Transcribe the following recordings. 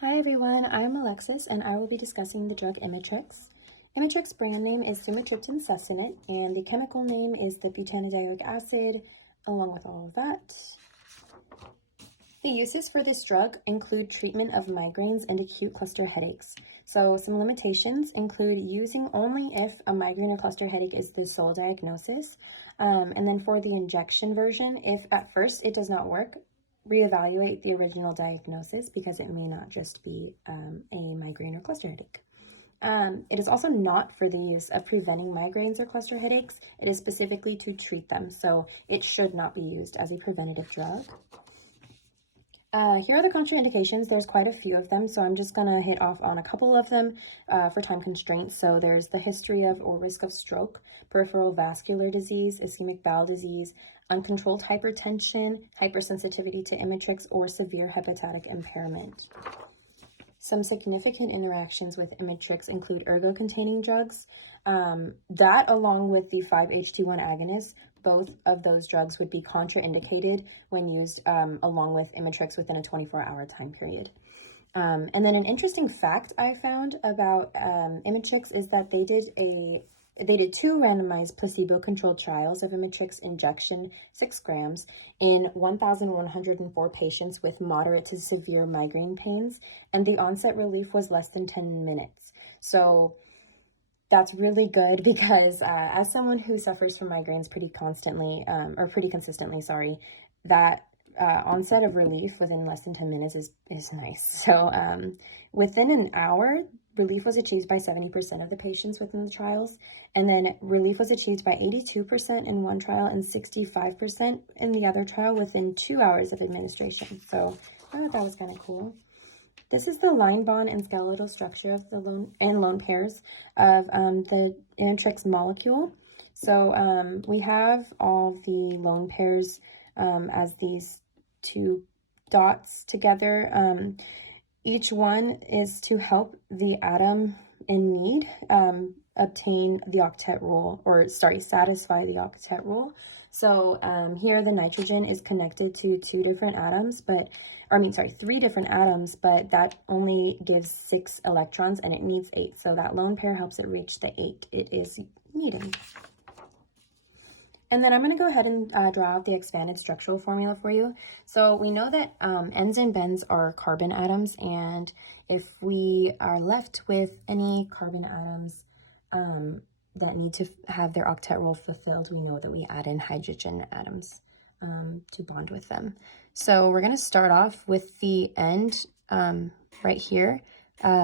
Hi everyone, I'm Alexis and I will be discussing the drug Imitrex. Imitrex brand name is sumatriptan succinate and the chemical name is the butanoic acid, along with all of that. The uses for this drug include treatment of migraines and acute cluster headaches. So some limitations include using only if a migraine or cluster headache is the sole diagnosis. And then for the injection version, if at first it does not work, reevaluate the original diagnosis because it may not just be a migraine or cluster headache. It is also not for the use of preventing migraines or cluster headaches. It is specifically to treat them, so it should not be used as a preventative drug. Here are the contraindications. There's quite a few of them, so I'm just going to hit off on a couple of them for time constraints. So there's the history of or risk of stroke, peripheral vascular disease, ischemic bowel disease, uncontrolled hypertension, hypersensitivity to Imitrex, or severe hepatic impairment. Some significant interactions with Imitrex include ergot-containing drugs. That, along with the 5-HT1 agonists, both of those drugs would be contraindicated when used along with Imitrex within a 24-hour time period. And then an interesting fact I found about Imitrex is that they did two randomized placebo-controlled trials of Imitrex injection, 6 grams, in 1,104 patients with moderate to severe migraine pains, and the onset relief was less than 10 minutes. So that's really good because as someone who suffers from migraines pretty consistently, that onset of relief within less than 10 minutes is nice. So within an hour, relief was achieved by 70% of the patients within the trials, and then relief was achieved by 82% in one trial and 65% in the other trial within 2 hours of administration. So I thought that was kind of cool. This is the line bond and skeletal structure of the lone pairs of the Imitrex molecule. So we have all the lone pairs as these two dots together. Each one is to help the atom in need obtain the octet rule, satisfy the octet rule. So here the nitrogen is connected to three different atoms, but that only gives 6 electrons and it needs 8. So that lone pair helps it reach the 8 it is needing. And then I'm going to go ahead and draw out the expanded structural formula for you. So we know that ends and bends are carbon atoms, and if we are left with any carbon atoms that need to have their octet rule fulfilled, we know that we add in hydrogen atoms to bond with them. So we're going to start off with the end right here.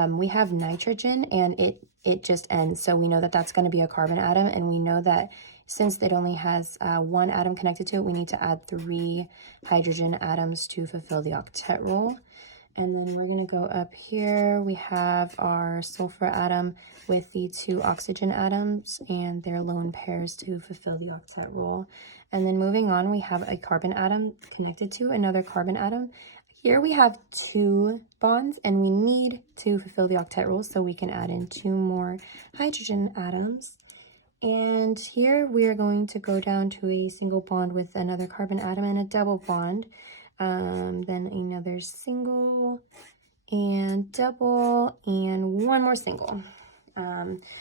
We have nitrogen and it just ends. So we know that that's going to be a carbon atom, and we know that since it only has 1 atom connected to it, we need to add 3 hydrogen atoms to fulfill the octet rule. And then we're going to go up here. We have our sulfur atom with the 2 oxygen atoms and their lone pairs to fulfill the octet rule. And then moving on, we have a carbon atom connected to another carbon atom. Here we have 2 bonds, and we need to fulfill the octet rule, so we can add in 2 more hydrogen atoms. And here we are going to go down to a single bond with another carbon atom and a double bond. Then another single and double and 1 more single.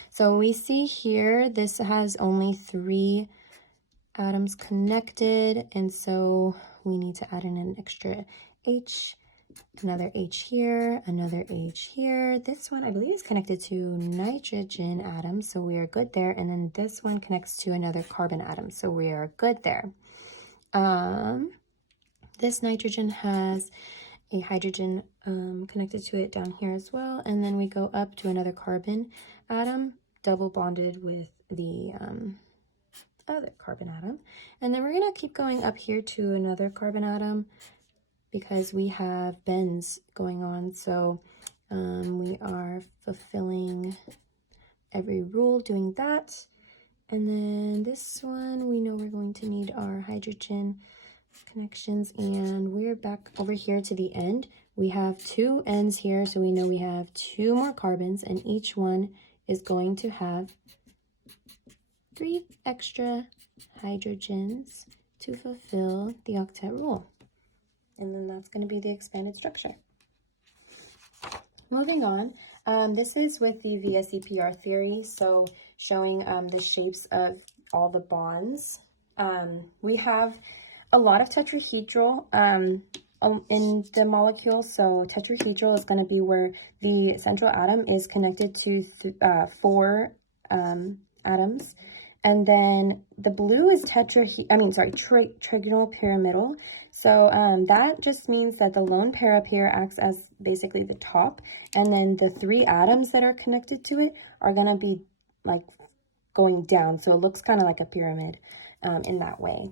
So we see here this has only 3 atoms connected, and so we need to add in an extra H, another H here, another H here. This one I believe is connected to nitrogen atoms, so we are good there. And then this one connects to another carbon atom, so we are good there. This nitrogen has a hydrogen connected to it down here as well, and then we go up to another carbon atom double bonded with the other carbon atom, and then we're going to keep going up here to another carbon atom because we have bends going on. So we are fulfilling every rule doing that. And then this one, we know we're going to need our hydrogen connections, and we're back over here to the end. We have 2 ends here, so we know we have 2 more carbons, and each one is going to have 3 extra hydrogens to fulfill the octet rule. And then that's going to be the expanded structure. Moving on, this is with the VSEPR theory, so showing the shapes of all the bonds. We have a lot of tetrahedral in the molecule, so tetrahedral is going to be where the central atom is connected to 4 atoms. And then the blue is trigonal pyramidal. So that just means that the lone pair up here acts as basically the top, and then the 3 atoms that are connected to it are going to be like going down. So it looks kind of like a pyramid in that way.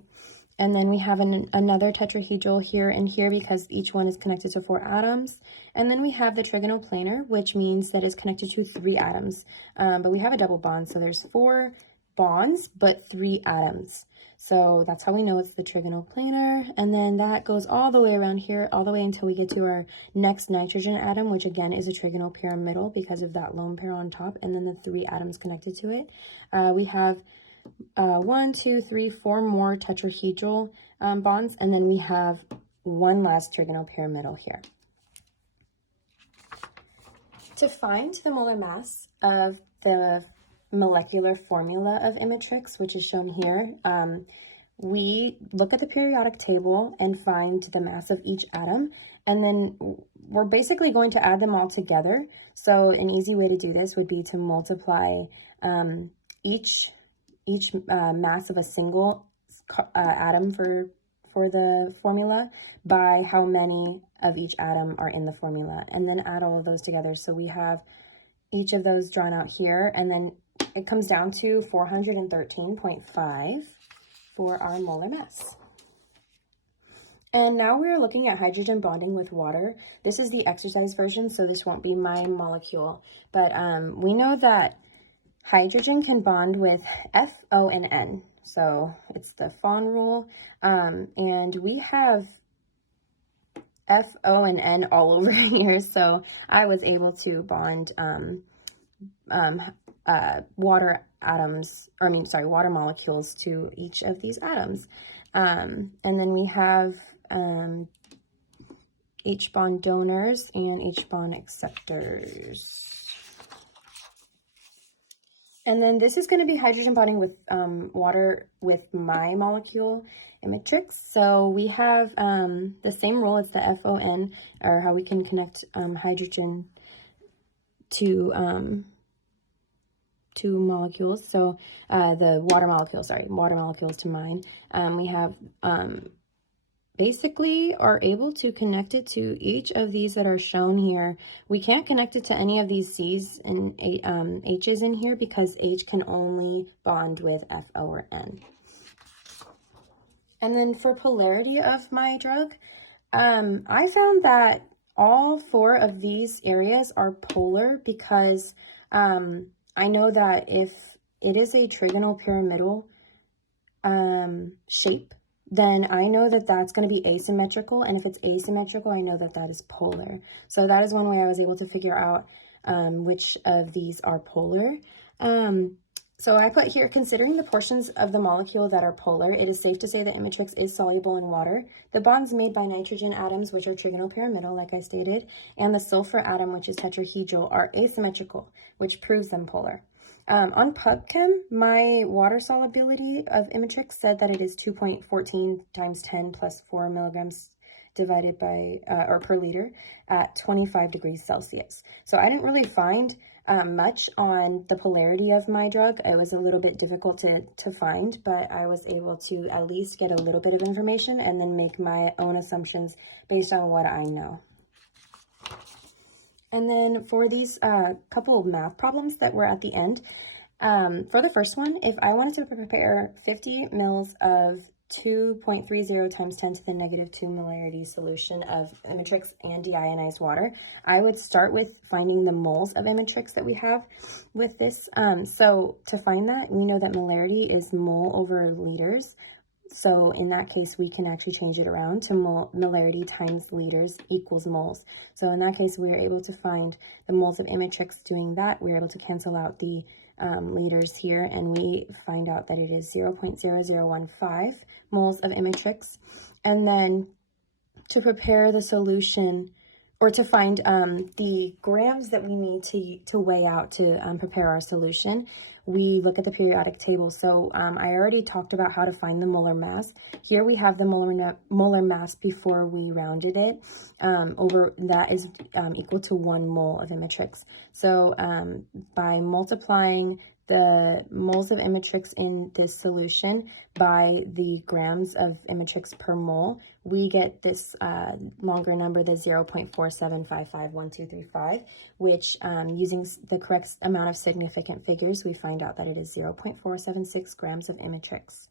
And then we have another tetrahedral here and here because each one is connected to 4 atoms. And then we have the trigonal planar, which means that it's connected to 3 atoms. But we have a double bond, so there's 4 bonds, but 3 atoms. So that's how we know it's the trigonal planar. And then that goes all the way around here, all the way until we get to our next nitrogen atom, which again is a trigonal pyramidal because of that lone pair on top, and then the 3 atoms connected to it. We have 1, 2, 3, 4 more tetrahedral bonds, and then we have one last trigonal pyramidal here. To find the molar mass of the molecular formula of Imitrex, which is shown here, we look at the periodic table and find the mass of each atom, and then we're basically going to add them all together. So an easy way to do this would be to multiply each mass of a single atom for the formula by how many of each atom are in the formula, and then add all of those together. So we have each of those drawn out here, and then it comes down to 413.5 for our molar mass. And now we're looking at hydrogen bonding with water. This is the exercise version, so this won't be my molecule, but we know that hydrogen can bond with F, O, and N. So it's the Fon rule. And we have F, O, and N all over here. So I was able to bond water molecules to each of these atoms. And then we have H bond donors and H bond acceptors. And then this is going to be hydrogen bonding with water with my molecule, Imitrex. So we have the same rule. It's the FON, or how we can connect hydrogen to molecules. So the water molecules to mine. We have basically are able to connect it to each of these that are shown here. We can't connect it to any of these C's and H's in here because H can only bond with F, O, or N. And then for polarity of my drug, I found that all 4 of these areas are polar because I know that if it is a trigonal pyramidal shape, then I know that that's going to be asymmetrical. And if it's asymmetrical, I know that that is polar. So that is one way I was able to figure out which of these are polar. So I put here, considering the portions of the molecule that are polar, it is safe to say that Imitrex is soluble in water. The bonds made by nitrogen atoms, which are trigonal pyramidal, like I stated, and the sulfur atom, which is tetrahedral, are asymmetrical, which proves them polar. On PubChem, my water solubility of Imitrex said that it is 2.14 times 10 plus 4 milligrams divided by, or per liter at 25 degrees Celsius. So I didn't really find much on the polarity of my drug. It was a little bit difficult to find, but I was able to at least get a little bit of information and then make my own assumptions based on what I know. And then for these couple of math problems that were at the end, for the first one, if I wanted to prepare 50 mils of 2.30 times 10 to the negative 2 molarity solution of Imitrex and deionized water, I would start with finding the moles of Imitrex that we have with this. So to find that, we know that molarity is mole over liters. So in that case, we can actually change it around to molarity times liters equals moles. So in that case, we are able to find the moles of Imitrex. Doing that, we're able to cancel out the liters here, and we find out that it is 0.0015 moles of Imitrex. And then to prepare the solution, or to find the grams that we need to weigh out to prepare our solution, we look at the periodic table. So I already talked about how to find the molar mass. Here we have the molar mass before we rounded it. That is equal to 1 mole of Imitrex. So by multiplying the moles of Imitrex in this solution by the grams of Imitrex per mole, we get this longer number, the 0.47551235, which using the correct amount of significant figures, we find out that it is 0.476 grams of Imitrex.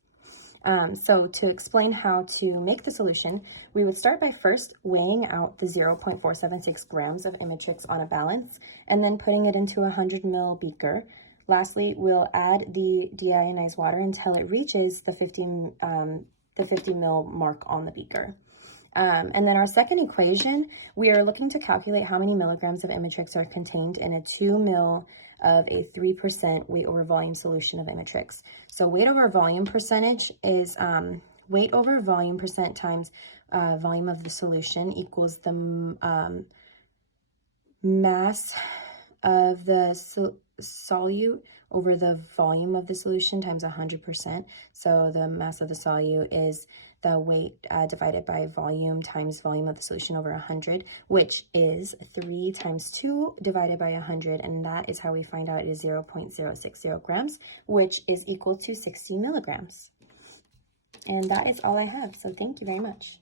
So to explain how to make the solution, we would start by first weighing out the 0.476 grams of Imitrex on a balance and then putting it into a 100 ml beaker. Lastly, we'll add the deionized water until it reaches the 50 ml mark on the beaker. And then our second equation, we are looking to calculate how many milligrams of Imitrex are contained in a 2 ml of a 3% weight over volume solution of Imitrex. So weight over volume percentage is weight over volume percent times volume of the solution equals the mass of the solute over the volume of the solution times 100%. So the mass of the solute is the weight divided by volume times volume of the solution over 100, which is 3 times 2 divided by 100, and that is how we find out it is 0.060 grams, which is equal to 60 milligrams. And that is all I have, so thank you very much.